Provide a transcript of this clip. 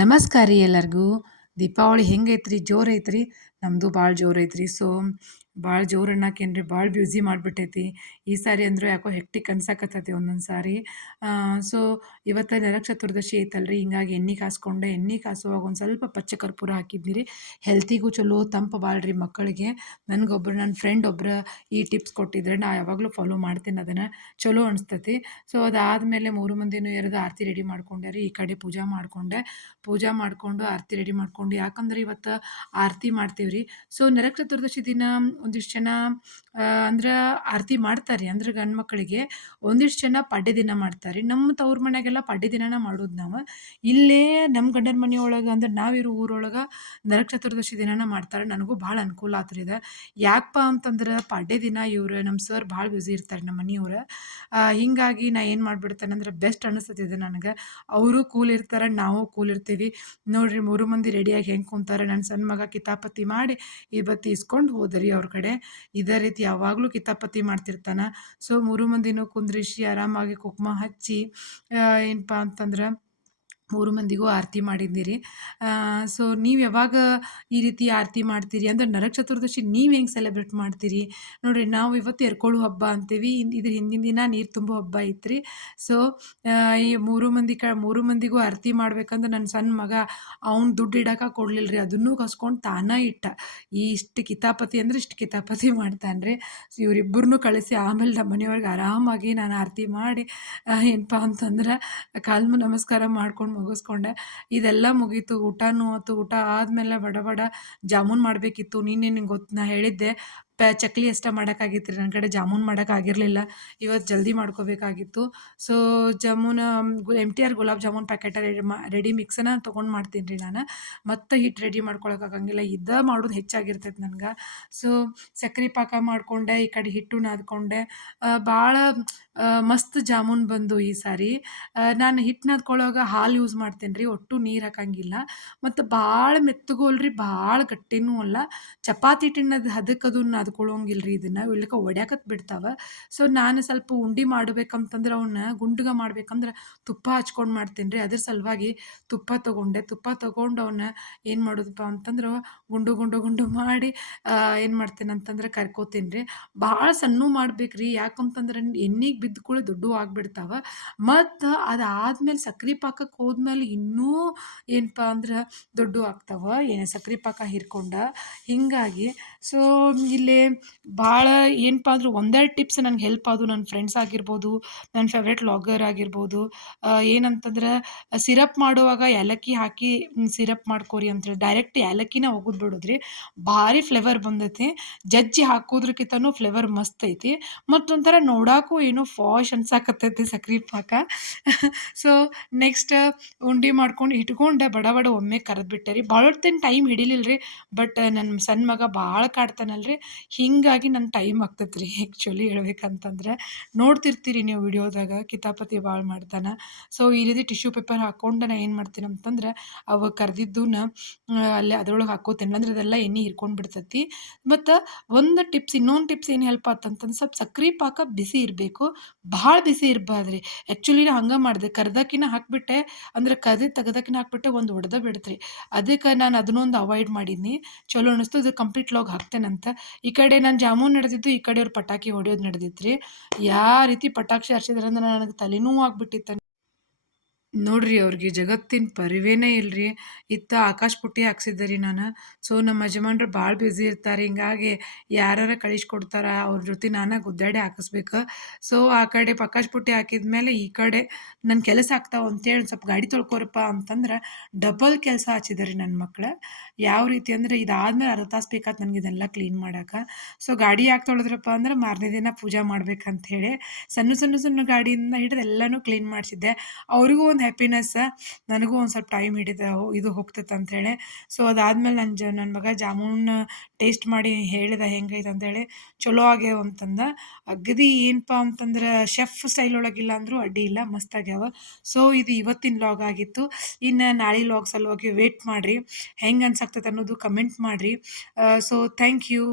ನಮಸ್ಕಾರ ರೀ ಎಲ್ಲರಿಗೂ. ದೀಪಾವಳಿ ಹೆಂಗೈತ್ರಿ? ಜೋರೈತ್ರಿ? ನಮ್ಮದು ಭಾಳ ಜೋರೈತ್ರಿ. ಭಾಳ ಜೋರು ಅನ್ನಕ್ಕೇನ್ರಿ, ಭಾಳ ಬ್ಯುಸಿ ಮಾಡಿಬಿಟ್ಟೈತಿ. ಈ ಸಾರಿ ಅಂದ್ರೂ ಯಾಕೋ ಹೆಕ್ಟಿಕ್ ಅನ್ಸಕತ್ತೈತಿ ಒಂದೊಂದು ಸಾರಿ. ಸೊ ಇವತ್ತು ನರಕ ಚತುರ್ದಶಿ ಐತಲ್ರಿ, ಹಿಂಗಾಗಿ ಎಣ್ಣೆ ಕಾಸ್ಕೊಂಡೆ. ಎಣ್ಣೆ ಕಾಸುವಾಗ ಒಂದು ಸ್ವಲ್ಪ ಪಚ್ಚ ಕರ್ಪೂರ ಹಾಕಿದ್ನಿ ರೀ. ಹೆಲ್ತಿಗೂ ಚಲೋ, ತಂಪು ಭಾಳ ರೀ ಮಕ್ಕಳಿಗೆ. ನನಗೊಬ್ರು ನನ್ನ ಫ್ರೆಂಡ್ ಒಬ್ರು ಈ ಟಿಪ್ಸ್ ಕೊಟ್ಟಿದ್ರೆ ನಾ ಯಾವಾಗಲೂ ಫಾಲೋ ಮಾಡ್ತೀನಿ ಅದನ್ನು. ಚಲೋ ಅನಿಸ್ತೈತಿ. ಸೊ ಅದಾದಮೇಲೆ ಮೂರು ಮಂದಿನೂ ಎರೆದು ಆರತಿ ರೆಡಿ ಮಾಡ್ಕೊಂಡೆ ರೀ. ಈ ಕಡೆ ಪೂಜೆ ಮಾಡಿಕೊಂಡೆ. ಪೂಜೆ ಮಾಡಿಕೊಂಡು ಆರತಿ ರೆಡಿ ಮಾಡ್ಕೊಂಡು, ಯಾಕಂದ್ರೆ ಇವತ್ತು ಆರತಿ ಮಾಡ್ತೀವಿ ರೀ. ಸೊ ನರಕ ಚತುರ್ದಶಿ ದಿನ ಒಂದಿಷ್ಟು ಜನ ಅಂದ್ರೆ ಆರತಿ ಮಾಡ್ತಾರೆ. ಅಂದ್ರೆ ಗಂಡು ಮಕ್ಕಳಿಗೆ ಒಂದಿಷ್ಟು ಜನ ಪಾಡ್ಯ ದಿನ ಮಾಡ್ತಾರೆ. ನಮ್ಮ ತವ್ರ ಮನೆಯಾಗೆಲ್ಲ ಪಾಡ್ಯ ದಿನನ ಮಾಡೋದು ನಾವು. ಇಲ್ಲೇ ನಮ್ಮ ಗಂಡನ ಮನೆಯೊಳಗೆ ಅಂದ್ರೆ ನಾವಿರೋ ಊರೊಳಗೆ ನರಕ ಚತುರ್ದಶಿ ದಿನನ ಮಾಡ್ತಾರೆ. ನನಗೂ ಭಾಳ ಅನುಕೂಲ ಆತ್ರಿ ಇದು. ಯಾಕಪ್ಪ ಅಂತಂದ್ರೆ ಪಾಡ್ಯ ದಿನ ಇವ್ರು ನಮ್ಮ ಸರ್ ಭಾಳ ಬ್ಯುಸಿ ಇರ್ತಾರೆ ನಮ್ಮ ಮನೆಯವ್ರು. ಹೀಗಾಗಿ ನಾ ಏನು ಮಾಡಿಬಿಡ್ತೇನೆಂದ್ರೆ ಬೆಸ್ಟ್ ಅನಿಸ್ತದೆ ಇದು ನನಗೆ. ಅವರು ಕೂಲ್ ಇರ್ತಾರೆ, ನಾವು ಕೂಲ್ ಇರ್ತೀವಿ. ನೋಡಿರಿ ಮೂರು ಮಂದಿ ರೆಡಿಯಾಗಿ ಹೆಂಗೆ ಕುಂತಾರೆ. ನನ್ನ ಸಣ್ಣ ಮಗ ಕಿತಾಪತಿ ಮಾಡಿ ಈ ಬತ್ತಿ ಇಸ್ಕೊಂಡು ಹೋದ್ರಿ ಅವ್ರ ಕಡೆ. ಇದೇ ರೀತಿ ಯಾವಾಗಲೂ ಕಿತಾಪತಿ ಮಾಡ್ತಿರ್ತಾನೆ. ಸೊ ಮೂರು ಮಂದಿನೂ ಕುಂದ್ರಿಸಿ ಆರಾಮಾಗಿ ಕುಂಕುಮ ಹಚ್ಚಿ ಏನಪ್ಪ ಅಂತಂದ್ರೆ ಮೂರು ಮಂದಿಗೂ ಆರತಿ ಮಾಡಿದ್ದೀರಿ. ಸೊ ನೀವು ಯಾವಾಗ ಈ ರೀತಿ ಆರತಿ ಮಾಡ್ತೀರಿ ಅಂದ್ರೆ ನರಕ ಚತುರ್ದಶಿ ನೀವು ಹೆಂಗೆ ಸೆಲೆಬ್ರೇಟ್ ಮಾಡ್ತೀರಿ ನೋಡಿರಿ. ನಾವು ಇವತ್ತು ಎರ್ಕೊಳ್ಳೋ ಹಬ್ಬ ಅಂತೀವಿ. ಇದ್ರ ಹಿಂದಿನ ದಿನ ನೀರು ತುಂಬೋ ಹಬ್ಬ ಐತ್ರಿ. ಸೊ ಈ ಮೂರು ಮಂದಿಗೂ ಆರತಿ ಮಾಡ್ಬೇಕಂದ್ರೆ ನನ್ನ ಸಣ್ಣ ಮಗ ಅವ್ನು ದುಡ್ಡು ಇಡಕ್ಕೆ ಕೊಡ್ಲಿಲ್ಲ ರೀ. ಅದನ್ನೂ ಕಸ್ಕೊಂಡು ತಾನೇ ಇಟ್ಟ. ಇಷ್ಟು ಕಿತಾಪತಿ ಅಂದ್ರೆ ಇಷ್ಟು ಕಿತಾಪತಿ ಮಾಡ್ತಾನೆ ರೀ. ಇವರಿಬ್ಬರನ್ನೂ ಕಳಿಸಿ ಆಮೇಲೆ ನಮ್ಮ ಮನೆಯವ್ರಿಗೆ ಆರಾಮಾಗಿ ನಾನು ಆರತಿ ಮಾಡಿ ಏನಪ್ಪ ಅಂತಂದ್ರೆ ಕಾಲು ನಮಸ್ಕಾರ ಮಾಡ್ಕೊಂಡು ಮುಗಿಸ್ಕೊಂಡೆ. ಇದೆಲ್ಲ ಮುಗೀತು. ಊಟನೂ ಆಯ್ತು. ಊಟ ಆದಮೇಲೆ ಬಡ ಬಡ ಜಾಮೂನ್ ಮಾಡಬೇಕಿತ್ತು. ನಿಂಗೆ ಗೊತ್ತು, ನಾ ಹೇಳಿದ್ದೆ ಚಕ್ಲಿ ಅಷ್ಟೇ ಮಾಡೋಕ್ಕಾಗಿತ್ತು ರೀ. ನನ್ನ ಕಡೆ ಜಾಮೂನ್ ಮಾಡೋಕ್ಕಾಗಿರಲಿಲ್ಲ. ಇವತ್ತು ಜಲ್ದಿ ಮಾಡ್ಕೋಬೇಕಾಗಿತ್ತು. So jamun MTR gulab jamun ಪ್ಯಾಕೆಟ ready ಮಿಕ್ಸನ್ನ ತೊಗೊಂಡು ಮಾಡ್ತೀನಿ ರೀ ನಾನು. ಮತ್ತು ಹಿಟ್ಟು ರೆಡಿ ಮಾಡ್ಕೊಳಕ್ಕಾಗಂಗಿಲ್ಲ. ಮಾಡೋದು ಹೆಚ್ಚಾಗಿರ್ತೈತೆ ನನಗೆ. ಸೊ ಸಕ್ರೆ ಪಾಕ ಮಾಡಿಕೊಂಡೆ, ಈ ಕಡೆ ಹಿಟ್ಟು ನಾದ್ಕೊಂಡೆ. ಭಾಳ ಮಸ್ತ್ ಜಾಮೂನ್ ಬಂದು ಈ ಸಾರಿ. ನಾನು ಹಿಟ್ಟು ನಾದ್ಕೊಳ್ಳೋವಾಗ ಹಾಲು ಯೂಸ್ ಮಾಡ್ತೇನೆ ರೀ. ಒಟ್ಟು ನೀರು ಹಾಕಂಗಿಲ್ಲ. ಮತ್ತು ಭಾಳ ಮೆತ್ತಗೂ ಅಲ್ರಿ, ಭಾಳ ಗಟ್ಟಿನೂ ಅಲ್ಲ. ಚಪಾತಿ ಹಿಟ್ಟಿನ ಹದಕ್ಕೆ ನಾದ್ಕೊಳ್ಳೋಂಗಿಲ್ಲ ರೀ ಇದನ್ನು. ಇಲ್ಲಕ ಒಡ್ಯಾಕತ್ ಬಿಡ್ತಾವೆ. ಸೊ ನಾನು ಸ್ವಲ್ಪ ಉಂಡೆ ಮಾಡ್ಬೇಕಂತಂದ್ರೆ ಅವನ್ನ ಗುಂಡ್ಗೆ ಮಾಡ್ಬೇಕಂದ್ರೆ ತುಪ್ಪ ಹಚ್ಕೊಂಡು ಮಾಡ್ತೀನಿ ರೀ. ಅದ್ರ ಸಲುವಾಗಿ ತುಪ್ಪ ತೊಗೊಂಡೆ. ತುಪ್ಪ ತೊಗೊಂಡು ಅವನ್ನ ಏನು ಮಾಡೋದಪ್ಪ ಅಂತಂದ್ರೆ ಗುಂಡು ಗುಂಡು ಗುಂಡು ಮಾಡಿ ಏನು ಮಾಡ್ತೇನೆ ಅಂತಂದ್ರೆ ಕರ್ಕೋತೀನಿ ರೀ. ಭಾಳ ಸಣ್ಣ ಮಾಡ್ಬೇಕು ರೀ. ಯಾಕಂತಂದ್ರೆ ಎಣ್ಣೆಗೆ ಬಿದ್ದ ಕೂಡ ದೊಡ್ಡವು ಆಗ್ಬಿಡ್ತಾವೆ. ಮತ್ತು ಅದಾದ್ಮೇಲೆ ಸಕ್ರೆ ಪಾಕಕ್ಕೆ ಹೋದ್ಮೇಲೆ ಇನ್ನೂ ಏನಪ್ಪ ಅಂದ್ರೆ ದೊಡ್ಡವು ಆಗ್ತಾವೆ, ಏನು ಸಕ್ರೆ ಪಾಕ ಹೀರ್ಕೊಂಡು. ಹೀಗಾಗಿ ಸೊ ಇಲ್ಲಿ ಭಾಳ ಏನಪ್ಪ ಅಂದ್ರೆ ಒಂದೆರಡು ಟಿಪ್ಸ್ ನನಗೆ ಹೆಲ್ಪ್ ಆದವು. ನನ್ನ ಫ್ರೆಂಡ್ಸ್ ಆಗಿರ್ಬೋದು, ನನ್ನ ಫೇವ್ರೇಟ್ ವ್ಲಾಗರ್ ಆಗಿರ್ಬೋದು. ಏನಂತಂದ್ರೆ ಸಿರಪ್ ಮಾಡುವಾಗ ಏಲಕ್ಕಿ ಹಾಕಿ ಸಿರಪ್ ಮಾಡ್ಕೊರಿ ಅಂತೇಳಿ ಡೈರೆಕ್ಟ್ ಏಲಕ್ಕಿನ ಒಗದು ಬಿಡೋದ್ರಿ. ಭಾರಿ ಫ್ಲೇವರ್ ಬಂದೈತಿ. ಜಜ್ಜಿ ಹಾಕೋದ್ರಕ್ಕಿಂತನೂ ಫ್ಲೇವರ್ ಮಸ್ತ್ ಐತಿ. ಮತ್ತೊಂಥರ ನೋಡಕ್ಕೂ ಏನೋ ಫಾಶ್ ಅನ್ಸಾಕತ್ತೈತಿ ಸಕ್ರೆ ಪಾಕ. ಸೊ ನೆಕ್ಸ್ಟ್ ಉಂಡೆ ಮಾಡ್ಕೊಂಡು ಇಟ್ಕೊಂಡೆ. ಬಡ ಬಡ ಒಮ್ಮೆ ಕರೆದ್ಬಿಟ್ಟೆ ರೀ. ಭಾಳ ಹೊತ್ತಿನ ಟೈಮ್ ಹಿಡಿಲಿಲ್ಲ ರೀ. ಬಟ್ ನನ್ನ ಸಣ್ಣ ಮಗ ಭಾಳ ಕಾಡ್ತಾನಲ್ರಿ, ಹೀಗಾಗಿ ನಂಗೆ ಟೈಮ್ ಆಗ್ತೈತೆ ರೀ ಆ್ಯಕ್ಚುಲಿ ಹೇಳ್ಬೇಕಂತಂದ್ರೆ. ನೋಡ್ತಿರ್ತೀರಿ ನೀವು ವಿಡಿಯೋದಾಗ ಕಿತಾಪತಿ ಭಾಳ ಮಾಡ್ತಾನೆ. ಸೊ ಈ ರೀತಿ ಟಿಶ್ಯೂ ಪೇಪರ್ ಹಾಕ್ಕೊಂಡು ನಾ ಏನು ಮಾಡ್ತೀನಿ ಅಂತಂದ್ರೆ ಅವು ಕರ್ದಿದ್ದನ್ನ ಅಲ್ಲೇ ಅದ್ರೊಳಗೆ ಹಾಕ್ಕೋತೀನಿ. ಅಂದ್ರೆ ಅದೆಲ್ಲ ಎಣ್ಣೆ ಹಿರ್ಕೊಂಡು ಬಿಡ್ತೈತಿ. ಮತ್ತು ಇನ್ನೊಂದು ಟಿಪ್ಸ್ ಏನು ಹೆಲ್ಪ್ ಆತಂತಂದ್ರೆ ಸ್ವಲ್ಪ ಸಕ್ರೆ ಪಾಕ ಬಿಸಿ ಇರಬೇಕು, ಭಾಳ ಬಿಸಿ ಇರಬಾರ್ದು ರೀ. ಆ್ಯಕ್ಚುಲಿ ನಾ ಹಂಗೆ ಮಾಡಿದೆ. ಕರ್ದಕ್ಕಿನ ಹಾಕಿಬಿಟ್ಟೆ, ಅಂದ್ರೆ ಕರ್ದು ತೆಗ್ದಕ್ಕಿನ ಹಾಕ್ಬಿಟ್ಟೆ ಒಂದು ಒಡೆದ ಬಿಡ್ತ್ರಿ. ಅದಕ್ಕೆ ನಾನು ಅದನ್ನೊಂದು ಅವಾಯ್ಡ್ ಮಾಡಿದ್ನಿ. ಚಲೋ ಅನಿಸ್ತು. ಇದು ಕಂಪ್ಲೀಟ್ ವ್ಲಾಗ್ ಹಾಕ್ತೇನಂತ. ಈ ಕಡೆ ನಾನು ಜಾಮೂನ್ ನಡೆದಿದ್ದು, ಈ ಕಡೆ ಅವ್ರು ಪಟಾಕಿ ಹೊಡೆಯೋದು ನಡೆದಿತ್ತು ರೀ. ಯಾವ ರೀತಿ ಪಟಾಕಿ ಹರ್ಸಿದ್ರಂದ್ರೆ ನನಗೆ ತಲೆನೋವು ಆಗ್ಬಿಟ್ಟಿತ್ತು ನೋಡ್ರಿ. ಅವ್ರಿಗೆ ಜಗತ್ತಿನ ಪರಿವೇನೇ ಇಲ್ರಿ. ಇತ್ತ ಆಕಾಶ ಪುಟ್ಟಿ ಹಾಕ್ಸಿದ್ದೆ ರೀ ನಾನು. ಸೊ ನಮ್ಮ ಯಜಮಾನ್ರು ಭಾಳ ಬ್ಯುಸಿ ಇರ್ತಾರೆ. ಹಿಂಗಾಗಿ ಯಾರಾರ ಕಳಿಸ್ಕೊಡ್ತಾರ ಅವ್ರ ಜೊತೆ ನಾನೇ ಗುದ್ದಾಡಿ ಹಾಕಿಸ್ಬೇಕು. ಸೊ ಆ ಕಡೆ ಆಕಾಶ ಪುಟ್ಟಿ ಹಾಕಿದ್ಮೇಲೆ ಈ ಕಡೆ ನನ್ನ ಕೆಲಸ ಆಗ್ತಾವೆ ಅಂತೇಳಿ ಸ್ವಲ್ಪ ಗಾಡಿ ತೊಳ್ಕೊರಪ್ಪ ಅಂತಂದ್ರೆ ಡಬಲ್ ಕೆಲಸ ಹಚ್ಚಿದೆ ರೀ ನನ್ನ ಮಕ್ಳು. ಯಾವ ರೀತಿ ಅಂದರೆ ಇದಾದ್ಮೇಲೆ ಅರ್ಧ ತಾಸು ಬೇಕಾಯ್ತು ನನಗೆ ಇದೆಲ್ಲ ಕ್ಲೀನ್ ಮಾಡೋಕೆ. ಸೊ ಗಾಡಿ ಯಾಕೆ ತೊಳೆದ್ರಪ್ಪ ಅಂದ್ರೆ ಮಾರನೇ ದಿನ ಪೂಜೆ ಮಾಡ್ಬೇಕಂಥೇಳಿ ಸಣ್ಣ ಸಣ್ಣ ಸಣ್ಣ ಗಾಡಿಯಿಂದ ಹಿಡಿದು ಎಲ್ಲನೂ ಕ್ಲೀನ್ ಮಾಡಿಸಿದ್ದೆ. ಅವ್ರಿಗೂ ಒಂದು ಹ್ಯಾಪಿನೆಸ್, ನನಗೂ ಒಂದು ಸ್ವಲ್ಪ ಟೈಮ್ ಇದು ಹೋಗ್ತೈತೆ ಅಂಥೇಳಿ. ಸೊ ಅದಾದ್ಮೇಲೆ ನನ್ನ ಮಗ ಜಾಮೂನ್ ಟೇಸ್ಟ್ ಮಾಡಿ ಹೇಳಿದ ಹೆಂಗೈತೆ ಅಂಥೇಳಿ. ಚಲೋ ಆಗ್ಯಾವ ಅಂತಂದ. ಅಗದಿ ಏನಪ್ಪ ಅಂತಂದ್ರೆ ಶೆಫ್ ಸ್ಟೈಲ್ ಒಳಗಿಲ್ಲ ಅಂದರೂ ಅಡ್ಡಿ ಇಲ್ಲ, ಮಸ್ತ್ ಆಗ್ಯಾವ. ಸೊ ಇದು ಇವತ್ತಿನ ವ್ಲಾಗ್ ಆಗಿತ್ತು. ಇನ್ನು ನಾಳೆ ವ್ಲಾಗ್ ಸಲುವಾಗಿ ವೇಟ್ ಮಾಡಿರಿ. ಹೆಂಗೆ ಅನ್ಸಾಕ್ತೈತೆ ಅನ್ನೋದು ಕಮೆಂಟ್ ಮಾಡಿರಿ. So thank you.